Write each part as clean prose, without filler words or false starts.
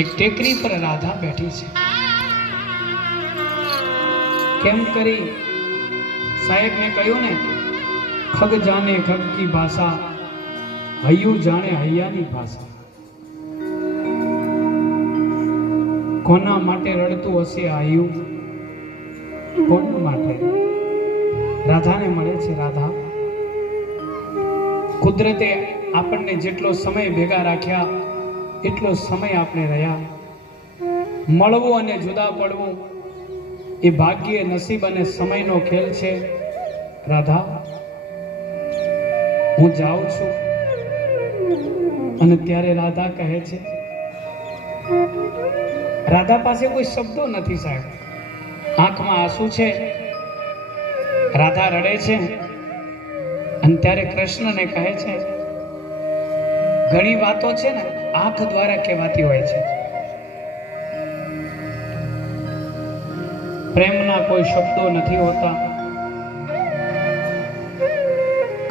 એક ટેકરી પર રાધા બેઠી છે. કેમ કરી સાહેબ ને કહ્યું ને, ખગ જાને ખગ કી ભાષા, હૈયું જાણે હૈયાની ભાષા. કોના માટે રડતું હશે હૈયું? કોના માટે? રાધાને મળે છે. રાધા, કુદરતે આપણને જેટલો સમય ભેગા રાખ્યા એટલો સમય આપણે રહ્યા. મળવું અને જુદા પડવું એ ભાગ્ય, નસીબ અને સમયનો ખેલ છે. રાધા, હું જાઉં છું. અને ત્યારે રાધા કહે છે, રાધા પાસે કોઈ શબ્દો નથી સાહેબ, આંખમાં આંસુ છે, રાધા રડે છે. અને ત્યારે કૃષ્ણને કહે છે, ઘણી વાતો છે ને આંખ દ્વારા કહેવાતી હોય છે. પ્રેમના કોઈ શબ્દો નથી હોતા.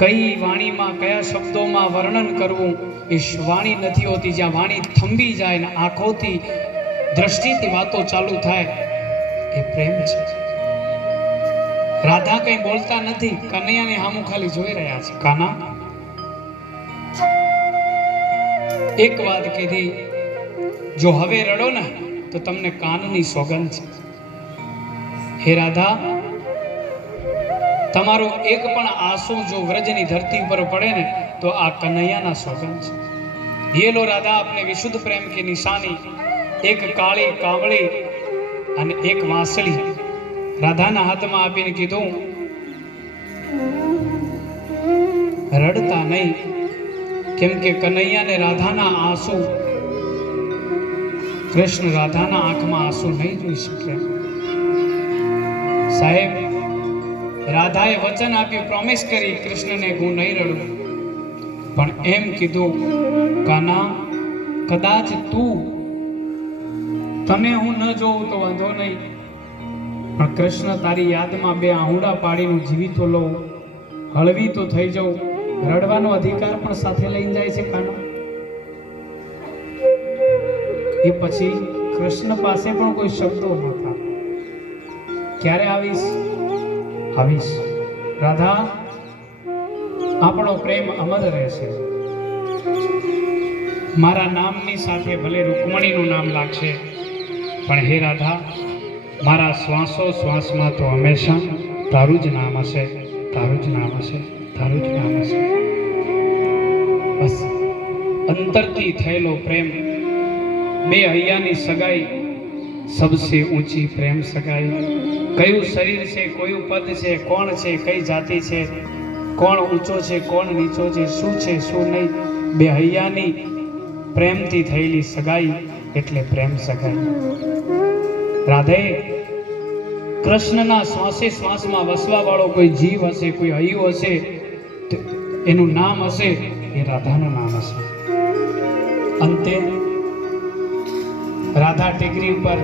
કઈ વાણીમાં કયા શબ્દોમાં વર્ણન કરવું એ વાણી નથી હોતી. જ્યાં વાણી થંભી જાય ને આંખોથી, દ્રષ્ટિથી વાતો ચાલુ થાય એ પ્રેમ છે. રાધા કઈ બોલતા નથી, કનૈયાને સામું ખાલી જોઈ રહ્યા છે. કાના, એક વાત કીધી, જો હવે રડો ને તો તમને કાનની સોગંદ છે. હે રાધા, તમારો એક પણ આંસુ જો વ્રજની ધરતી પર પડે ને તો આ કનૈયાના સોગંદ છે. ये लो राधा अपने विशुद्ध प्रेम की निशानी, एक काली कावड़ी અને એક વાંસળી રાધાના હાથમાં આપીને કીધું, રડતા નહીં, કેમ કે કનૈયાને રાધાના આંસુ, કૃષ્ણ રાધાના આંખમાં આંસુ નહીં જોઈ શકે. સાહેબ, રાધાએ વચન આપ્યું, પ્રોમિસ કરી કૃષ્ણને, હું નહીં રડું. પણ એમ કીધું, કાના, કદાચ તને હું ન જોઉં તો વાંધો નહીં, પણ કૃષ્ણ તારી યાદમાં બે આહુડા પાડીને જીવી તો લઉં, હળવી તો થઈ જાઉં. રડવાનો અધિકાર પણ સાથે લઈને જાય છે કાનો. એ પછી કૃષ્ણ પાસે પણ કોઈ શબ્દો નહોતા. ક્યારે આવીશ? આવીશ. રાધા, આપણો પ્રેમ અમર રહેશે. મારા નામની સાથે ભલે રૂકમણીનું નામ લાગશે, પણ હે રાધા, મારા શ્વાસો શ્વાસમાં તો હંમેશા તારું જ નામ હશે, તારું જ નામ હશે, તારું જ નામ હશે. બસ અંતરથી થયેલો પ્રેમ, બે હૈયાની સગાઈ, સબસે ઊંચી પ્રેમ સગાઈ. કયું શરીર છે, કયું પદ છે, કોણ છે, કઈ જાતિ છે, કોણ ઊંચો છે, કોણ નીચો છે, શું છે શું નહીં, બે હૈયાની પ્રેમથી થયેલી સગાઈ એટલે પ્રેમ સગાઈ. રાધે, કૃષ્ણના શ્વાસે શ્વાસમાં વસવા વાળો કોઈ જીવ હશે, કોઈ હૈયું હશે, તો એનું નામ હશે, એ રાધાનું નામ હશે. અંતે રાધા ટેકરી ઉપર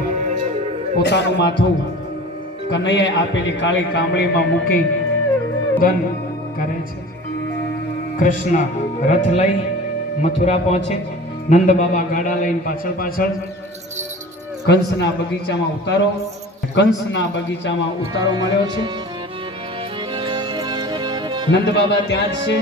પોતાનું માથું કનૈયાએ આપેલી કાળી કામળીમાં મૂકી દન કરે છે. કૃષ્ણ રથ લઈ મથુરા પહોંચે. નંદ બાબા ગાડા લઈને પાછળ પાછળ. કંસના બગીચામાં ઉતારો, કંસના બગીચામાં ઉતારો મળ્યો છે. નંદ બાબા ત્યાં જ છે.